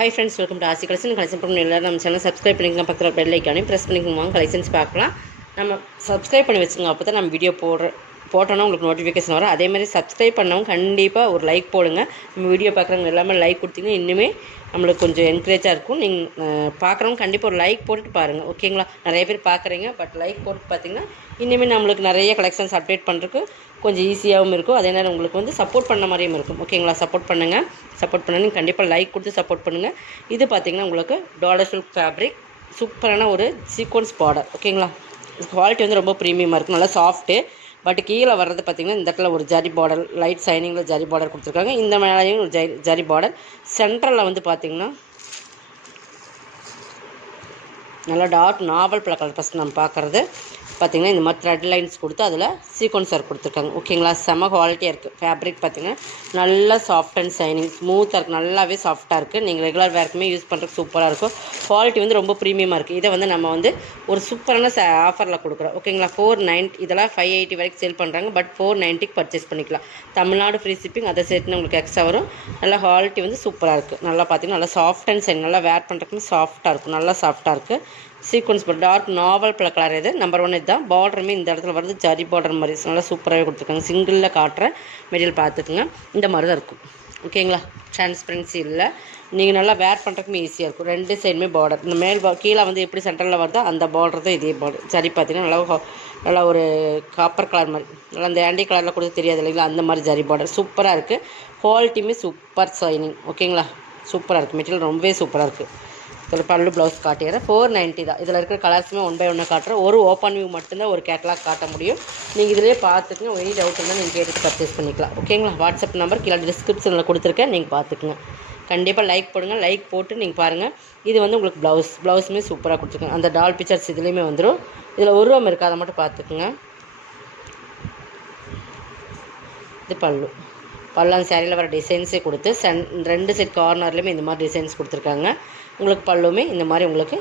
Hi friends, welcome to ஆசி collection பண்ணி எல்லாரும் நம்ம சேனல் சப்ஸ்கிரைப் பண்ணிக்கோங்க. பக்கத்தில் பெல் ஐக்கானையும் ப்ரெஸ் பண்ணிக்கோங்க. கலெக்ஷன்ஸ் பார்க்கலாம். நம்ம சப்ஸ்கிரைப் பண்ணி வச்சுக்கோங்க. அப்போ தான் நம்ம வீடியோ போட்டோன்னா உங்களுக்கு நோட்டிஃபிகேஷன் வரும். அதேமாதிரி சப்ஸ்கிரைப் பண்ணவங்க கண்டிப்பாக ஒரு லைக் போடுங்க. நம்ம வீடியோ பார்க்குறவங்க எல்லாமே லைக் கொடுத்தீங்கன்னா இன்னுமே நம்மளுக்கு கொஞ்சம் என்கரேஜாக இருக்கும். நீங்கள் பார்க்குறவங்க கண்டிப்பாக ஒரு லைக் போட்டுட்டு பாருங்கள், ஓகேங்களா? நிறைய பேர் பார்க்குறீங்க, பட் லைக் போட்டு பார்த்தீங்கன்னா இன்னுமே நம்மளுக்கு நிறைய கலெக்ஷன்ஸ் அப்டேட் பண்ணுறதுக்கு கொஞ்சம் ஈஸியாகவும் இருக்கும். அதே நேரம் உங்களுக்கு வந்து சப்போர்ட் பண்ண மாதிரியும் இருக்கும், ஓகேங்களா? சப்போர்ட் பண்ணுங்கள். சப்போர்ட் பண்ணுங்கள், கண்டிப்பாக லைக் கொடுத்து சப்போர்ட் பண்ணுங்கள். இது பார்த்திங்கன்னா உங்களுக்கு டாலர் சில்க் ஃபேப்ரிக், சூப்பரான ஒரு சீக்வன்ஸ் பார்டர், ஓகேங்களா? குவாலிட்டி வந்து ரொம்ப ப்ரீமியமாக இருக்கும், நல்லா சாஃப்ட்டு. பட் கீழே வர்றது பார்த்திங்கன்னா இந்த இடத்துல ஒரு ஜரி பார்டர், லைட் ஷைனிங்கில் ஜரி பார்டர் கொடுத்துருக்காங்க. இந்த மேலேயும் ஒரு ஜரி பார்டர். சென்ட்ரலில் வந்து பார்த்திங்கன்னா நல்லா டார்க் நாவல் பல கலர். ஃபஸ்ட் நம்ம பார்க்குறது பார்த்திங்கன்னா இந்த மாதிரி த்ரெட் லைன்ஸ் கொடுத்து அதில் சீக்வன்ஸ் ஒர்க் கொடுத்துருக்காங்க, ஓகேங்களா? செம்ம குவாலிட்டியாக இருக்குது. ஃபேப்ரிக் பார்த்திங்கன்னா நல்லா சாஃப்ட் அண்ட் ஷைனிங், ஸ்மூத்தாக இருக்குது, நல்லாவே சாஃப்ட்டாக இருக்குது. நீங்கள் ரெகுலர் வேர்க்குமே யூஸ் பண்ணுறதுக்கு சூப்பராக இருக்கும். குவாலிட்டி வந்து ரொம்ப ப்ரீமியமாக இருக்குது. இதை வந்து நம்ம வந்து ஒரு சூப்பரான ஆஃபரில் கொடுக்குறோம், ஓகேங்களா? 490, இதெல்லாம் 580 வரைக்கும் சேல் பண்ணுறாங்க. பட் 490க்கு பர்ச்சேஸ் பண்ணிக்கலாம். தமிழ்நாடு ஃப்ரீ ஷிப்பிங், அதை சேர்த்துன்னு உங்களுக்கு எக்ஸ்ட்ரா வரும். நல்லா குவாலிட்டி வந்து சூப்பராக இருக்குது. நல்லா பார்த்திங்கன்னா நல்லா சாஃப்ட் அண்ட் ஷைனிங், நல்லா வேர் பண்ணுறதுக்குமே சாஃப்ட்டாக இருக்கும், நல்லா சாஃப்ட்டாக இருக்குது. சீக்வன்ஸ் பார்டர், டார்க் நாவல் பல கலர். இது நம்பர் 1. இதுதான் பார்டருமே இந்த இடத்துல வருது ஜரி பார்டர் மாதிரி நல்லா சூப்பராகவே கொடுத்துருக்காங்க. சிங்கிளில் காட்டுற மெட்டீரியல் பார்த்துக்குங்க, இந்த மாதிரி தான் இருக்கும், ஓகேங்களா? டிரான்ஸ்பரன்சி இல்லை, நீங்கள் நல்லா வேர் பண்ணுறதுக்குமே ஈஸியாக இருக்கும். ரெண்டு சைடுமே பார்டர், இந்த மேல் கீழே வந்து எப்படி சென்டரில் வருதோ அந்த பார்டர் தான் இதே பார்டர். ஜரி பார்த்திங்கன்னா நல்லா ஒரு காப்பர் கலர் மாதிரி, நல்லா அந்த ஆண்டி கலரில் கொடுத்து தெரியாது இல்லைங்களா, அந்த மாதிரி ஜரி பார்டர் சூப்பராக இருக்குது. குவாலிட்டியுமே சூப்பர் ஷைனிங், ஓகேங்களா? சூப்பராக இருக்குது. மெட்டீரியல் ரொம்பவே சூப்பராக இருக்குது. இதில் பல்லு ப்ளவுஸ் காட்டிடுறேன். 490 தான். இதில் இருக்கிற கலர்ஸுமே 1 by 1 காட்டுறேன். ஒரு ஓப்பன் வியூ மட்டும்தான் ஒரு கேட்லாக் காட்ட முடியும். நீங்கள் இதிலே பார்த்துக்குங்க. எனி டவுட் இருந்தால் நீங்கள் கேட்டு பர்ச்சேஸ் பண்ணிக்கலாம், ஓகேங்களா? வாட்ஸ்அப் நம்பர் கீழே டிஸ்கிரிப்ஷனில் கொடுத்துருக்கேன், நீங்கள் பார்த்துக்குங்க. கண்டிப்பாக லைக் போடுங்க. லைக் போட்டு நீங்கள் பாருங்கள். இது வந்து உங்களுக்கு ப்ளவுஸுமே சூப்பராக கொடுத்துருக்கேன். அந்த டால் பிக்சர்ஸ் இதுலேயுமே வந்துடும். இதில் உருவம் இருக்குது, அதை மட்டும் பார்த்துக்குங்க. இது பல்லு சேரீயில் வர டிசைன்ஸே கொடுத்து ரெண்டு செட் கார்னர்லேயுமே இந்த மாதிரி டிசைன்ஸ் கொடுத்துருக்காங்க. உங்களுக்கு பல்லுமே இந்த மாதிரி உங்களுக்கு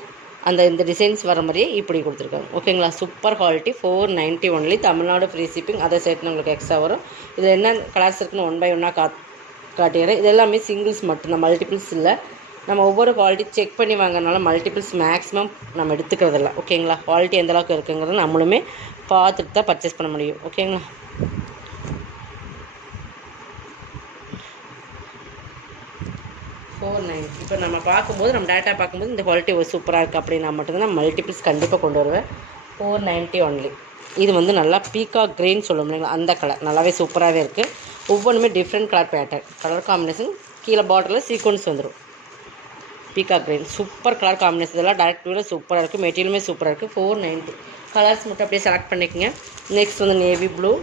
இந்த டிசைன்ஸ் வர மாதிரியே இப்படி கொடுத்துருக்காங்க, ஓகேங்களா? Super quality. 490 only. Tamil Nadu free shipping, அதை சேர்த்து உங்களுக்கு எக்ஸ்ட்ரா வரும். இதில் என்ன கலர்ஸ் இருக்குன்னு 1 by 1 காட்டிடுறேன். இது எல்லாமே சிங்கிள்ஸ் மட்டும்தான், மல்டிபிள்ஸ் இல்லை. நம்ம ஒவ்வொரு குவாலிட்டி செக் பண்ணி வாங்கினால மல்டிபிள்ஸ் மேக்ஸிமம் நம்ம எடுத்துக்கிறதில்ல, ஓகேங்களா? குவாலிட்டி எந்தளவுக்கு இருக்குங்கிறத நம்மளுமே பார்த்துட்டு தான் பர்ச்சேஸ் பண்ண முடியும், ஓகேங்களா? 490. இப்போ நம்ம பார்க்கும்போது, நம்ம டேட்டா பார்க்கும்போது இந்த குவாலிட்டி ஒரு சூப்பராக இருக்குது அப்படின்னா மட்டும்தான் நான் மல்டிபிள்ஸ் கண்டிப்பாக கொண்டு வருவேன். 490 ஒன்லி. இது வந்து நல்லா பீகாக் க்ரீன் சொல்லுவோம் இல்லைங்களா, அந்த கலர் நல்லாவே சூப்பராகவே இருக்குது. ஒவ்வொன்றுமே different colour pattern, colour combination. கீழே பார்டரில் சீக்வன்ஸ் வந்துடும். Peacock green super colour combination. இதெல்லாம் டேரக்ட் வியூவில் சூப்பராக இருக்குது. மெட்டீரியலுமே சூப்பராக இருக்குது. 490. கலர்ஸ் மட்டும் அப்படியே செலக்ட் பண்ணிக்கோங்க. நெக்ஸ்ட் வந்து நேவி ப்ளூ.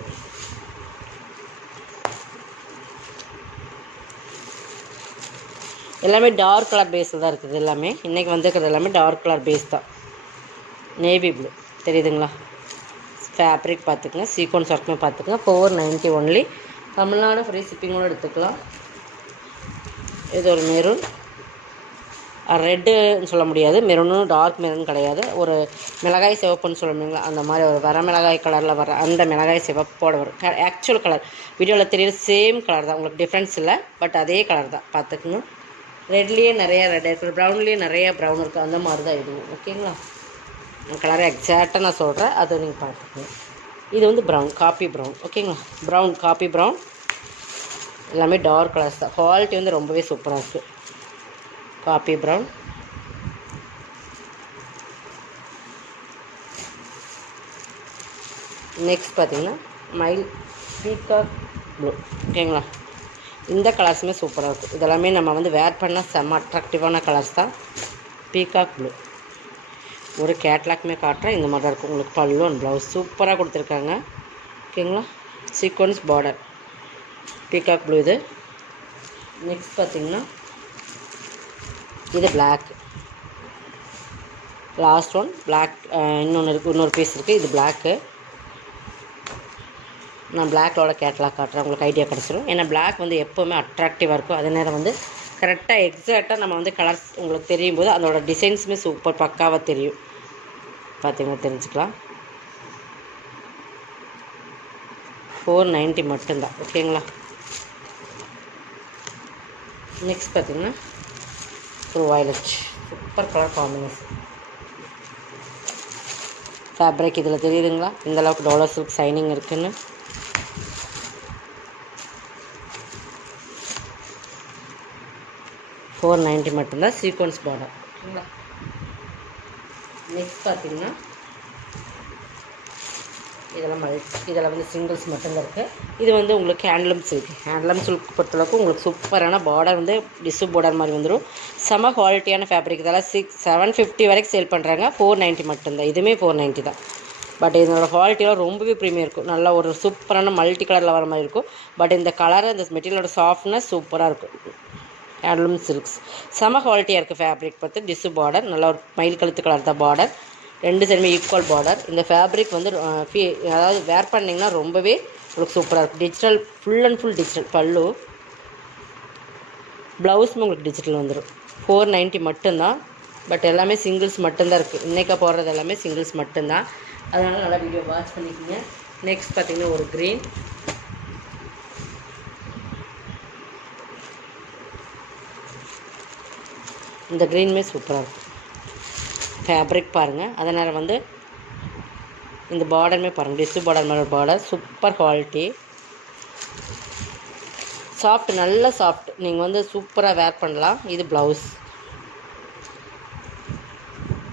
எல்லாமே டார்க் கலர் பேஸில் தான் இருக்குது. எல்லாமே இன்றைக்கி வந்துருக்கிறது எல்லாமே டார்க் கலர் பேஸ் தான். நேவி ப்ளூ தெரியுதுங்களா? ஃபேப்ரிக் பார்த்துக்குங்க, சீக்வன்ஸ் ஒர்க்குமே பார்த்துக்குங்க. 490 ஒன்லி. தமிழ்நாடு ஃப்ரீ ஷிப்பிங்கோடு எடுத்துக்கலாம். இது ஒரு மெரூன், ரெட்டுன்னு சொல்ல முடியாது, மெரூனும் டார்க் மெரூன் கிடையாது, ஒரு மிளகாய் சிவப்புன்னு சொல்ல முடியுங்களா, அந்த மாதிரி ஒரு வர மிளகாய் கலரில் வர அந்த மிளகாய் சிவப்போட வரும். ஆக்சுவல் கலர் வீடியோவில் தெரியுற சேம் கலர் தான், உங்களுக்கு டிஃப்ரென்ஸ் இல்லை, பட் அதே கலர் தான் பார்த்துக்குங்க. ரெட்லேயே நிறையா ரெட் இருக்குது, ப்ரௌன்லேயே நிறையா ப்ரௌன் இருக்குது, அந்த மாதிரி தான் இதுவும், ஓகேங்களா? கலரை எக்ஸாக்டாக நான் சொல்கிறேன், அதை நீங்கள் பார்த்துக்கணும். இது வந்து ப்ரௌன், காப்பி ப்ரௌன், ஓகேங்களா? ப்ரௌன், காப்பி ப்ரௌன், எல்லாமே டார்க் கலர்ஸ் தான். குவாலிட்டி வந்து ரொம்பவே சூப்பராக இருக்குது. காப்பி ப்ரௌன், நெக்ஸ்ட் பார்த்திங்கன்னா பீகாக் ப்ளூ, ஓகேங்களா? இந்த கலர்ஸுமே சூப்பராக இருக்குது. இதெல்லாமே நம்ம வந்து வேர் பண்ணால் செம்ம அட்ராக்டிவான கலர்ஸ் தான். பீகாக் ப்ளூ ஒரு கேட்லாக்குமே காட்டுறேன், இந்த மாதிரி தான் இருக்கும். உங்களுக்கு பல்லு அண்ட் ப்ளவுஸ் சூப்பராக கொடுத்துருக்காங்க, ஓகேங்களா? Sequence border, peacock blue. இது நெக்ஸ்ட் பார்த்திங்கன்னா இது பிளாக், லாஸ்ட் ஒன் பிளாக். இன்னொரு பீஸ் இருக்குது, இது பிளாக்கு. நான் பிளாக்கோட கேட்லாக் காட்டுறேன், உங்களுக்கு ஐடியா கிடச்சிடும். ஏன்னா பிளாக் வந்து எப்போவுமே அட்ராக்டிவாக இருக்கும். அதே நேரம் வந்து கரெக்டாக எக்ஸாக்டாக நம்ம வந்து கலர்ஸ் உங்களுக்கு தெரியும் போது அதோட டிசைன்ஸுமே சூப்பர் பக்காவாக தெரியும். பார்த்தீங்கன்னா தெரிஞ்சுக்கலாம். 490 மட்டும்தான், ஓகேங்களா? நெக்ஸ்ட் பார்த்திங்கன்னா through violet. Super colour combination. Fabric இதில் தெரியுதுங்களா இந்த அளவுக்கு டோலோ சில்க் ஷைனிங் இருக்குன்னு. $490 மட்டும்தான் சீக்வன்ஸ் பார்டர். ஓகேங்களா. நெக்ஸ்ட் பார்த்தீங்கன்னா இதெல்லாம் வந்து சிங்கிள்ஸ் மட்டும்தான் இருக்குது. இது வந்து உங்களுக்கு ஹேண்ட்லூம் சில்க் பொறுத்தளவுக்கு உங்களுக்கு சூப்பரான பார்டர் வந்து டிஷ்யூ பார்டர் மாதிரி வந்துடும். செம குவாலிட்டியான ஃபேப்ரிக். இதெல்லாம் 750 வரைக்கும் சேல் பண்ணுறாங்க. $490 மட்டும்தான். இதுவுமே $490 தான். பட் இதனோட குவாலிட்டியெல்லாம் ரொம்பவே ப்ரீமியம் இருக்கும். நல்லா ஒரு சூப்பரான மல்டி கலரில் வர மாதிரி இருக்கும். பட் இந்த கலர் இந்த மெட்டீரியலோட சாஃப்ட்னஸ் சூப்பராக இருக்கும். ஹேண்ட்லூம் சில்க்ஸ் செம குவாலிட்டியாக இருக்குது. ஃபேப்ரிக் பார்த்து டிஷ்யூ பார்டர் நல்லா ஒரு மயில் கழுத்து கலர் தான் பார்டர். ரெண்டு சைடுமே ஈக்குவல் பார்டர். இந்த ஃபேப்ரிக் வந்து அதாவது வேர் பண்ணிங்கன்னா ரொம்பவே உங்களுக்கு சூப்பராக இருக்கும். Digital full and full digital பல்லு. ப்ளவுஸும் உங்களுக்கு டிஜிட்டல் வந்துடும். $490 மட்டும்தான். பட் எல்லாமே சிங்கிள்ஸ் மட்டும்தான் இருக்குது. இன்றைக்கா போடுறது எல்லாமே சிங்கிள்ஸ் மட்டும்தான். அதனால் நல்லா வீடியோ வாட்ச் பண்ணிக்கோங்க. நெக்ஸ்ட் பார்த்திங்கன்னா ஒரு க்ரீன். இந்த க்ரீனுமே சூப்பராக இருக்கும். ஃபேப்ரிக் பாருங்கள். அதனால் வந்து இந்த பார்டருமே பாருங்கள். டிஷ்யூ பார்டர் மாதிரி பார்டர். Super quality. சாஃப்ட், நல்ல சாஃப்ட். நீங்கள் வந்து சூப்பராக வேர் பண்ணலாம். இது ப்ளவுஸ்.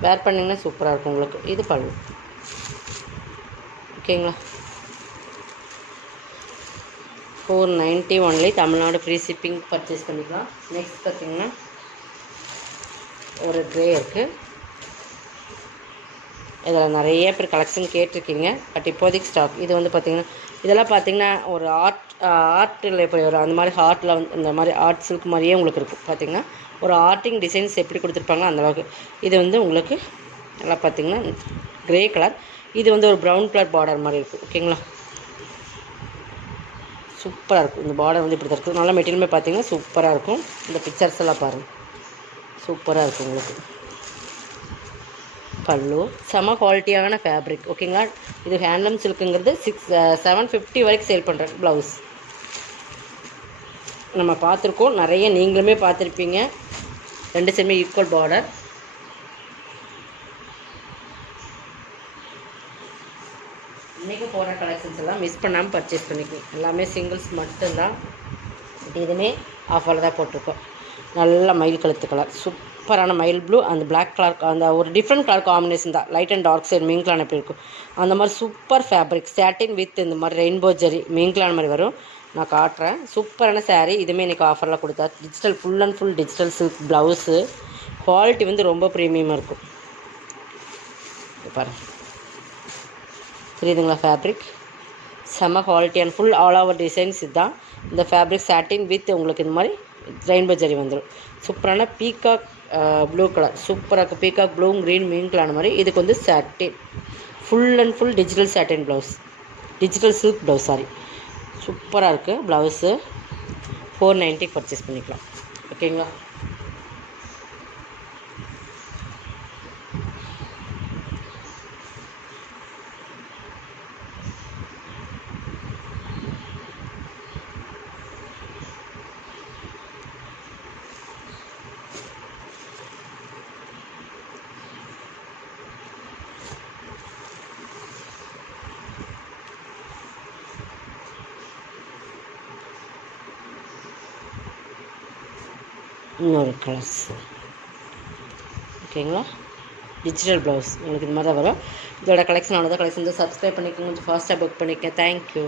வேர் பண்ணிங்கன்னா சூப்பராக இருக்கும் உங்களுக்கு. இது பல்லு. ஓகேங்களா. $490 only. Tamil Nadu free shipping purchase பண்ணிக்கலாம். நெக்ஸ்ட் பார்த்திங்கன்னா ஒரு க்ரே இருக்குது. இதில் நிறைய பேர் கலெக்ஷன் கேட்டிருக்கீங்க. பட் இப்போதைக்கு ஸ்டாக். இது வந்து பார்த்திங்கன்னா இதெல்லாம் பார்த்திங்கன்னா ஒரு ஆர்ட்டில் எப்படி வரும் அந்த மாதிரி ஹார்ட்டில் வந்து இந்த மாதிரி ஆர்ட் சில்க் மாதிரியே உங்களுக்கு இருக்கும். பார்த்திங்கன்னா ஒரு ஆர்ட்டிங் டிசைன்ஸ் எப்படி கொடுத்துருப்பாங்க அந்தளவுக்கு. இது வந்து உங்களுக்கு நல்லா பார்த்திங்கன்னா க்ரே கலர். இது வந்து ஒரு ப்ரௌன் கலர் பார்டர் மாதிரி இருக்கும். ஓகேங்களா. சூப்பராக இருக்கும். இந்த பார்டர் வந்து இப்படி தான் இருக்கும். நல்ல மெட்டீரியலுமே பார்த்திங்கன்னா சூப்பராக இருக்கும். இந்த பிக்சர்ஸ் எல்லாம் பாருங்கள். சூப்பராக இருக்கும் உங்களுக்கு. பல்லு செம குவாலிட்டியான ஃபேப்ரிக். ஓகேங்களா. இது ஹேண்ட்லூம் சில்க்குங்கிறது 750 வரைக்கும் சேல் பண்ணுறேன். ப்ளவுஸ் நம்ம பார்த்துருக்கோம். நிறைய நீங்களுமே பார்த்துருப்பீங்க. ரெண்டு சைடுமே ஈக்குவல் பார்டர். இன்றைக்கி போடுற கலெக்ஷன்ஸ் எல்லாம் மிஸ் பண்ணாமல் பர்ச்சேஸ் பண்ணிக்கணும். எல்லாமே சிங்கிள்ஸ் மட்டும்தான். இதுவுமே ஆஃபரில் தான் போட்டிருக்கோம். நல்ல மயில் கழுத்து கலர். சூப்பரான மயில் ப்ளூ அந்த பிளாக் கலர் அந்த ஒரு டிஃப்ரெண்ட் கலர் காம்பினேஷன் தான். லைட் அண்ட் டார்க் சைடு மீன்கலான எப்படி இருக்கும் அந்த மாதிரி சூப்பர் ஃபேப்ரிக். சாட்டின் வித் இந்த மாதிரி ரெயின்போ ஜெரி மீன்கலான மாதிரி வரும். நான் காட்டுறேன். சூப்பரான சாரீ. இதுவுமே இன்றைக்கி ஆஃபரில் கொடுத்தா. Digital full and full digital silk blouse. Quality வந்து ரொம்ப ப்ரீமியமாக இருக்கும். பாருங்கள் தெரியுதுங்களா. ஃபேப்ரிக் செம்ம quality and full all over designs. இதுதான் இந்த ஃபேப்ரிக். சாட்டின் வித் உங்களுக்கு இந்த மாதிரி ரெயின்போ ஜெரி வந்துடும். சூப்பரான பீகாக் ப்ளூ கலர். சூப்பராக இருக்குது. பீகாக் ப்ளூ க்ரீன் மீன்கலான மாதிரி. இதுக்கு வந்து satin full and full digital satin blouse. Digital silk blouse sari. சூப்பராக இருக்குது ப்ளவுஸு. $490 பர்ச்சேஸ் பண்ணிக்கலாம். ஓகேங்களா. இன்னொரு கலர்ஸ். ஓகேங்களா. டிஜிட்டல் ப்ளவுஸ் உங்களுக்கு இது மாதிரி தான் வரும். இதோட கலெக்ஷன் அவ்வளோதான். கலெக்ஷன் வந்து சப்ஸ்கிரைப் பண்ணிக்கோங்க. கொஞ்சம் ஃபாஸ்ட்டாக புக் பண்ணிக்க. தேங்க்யூ.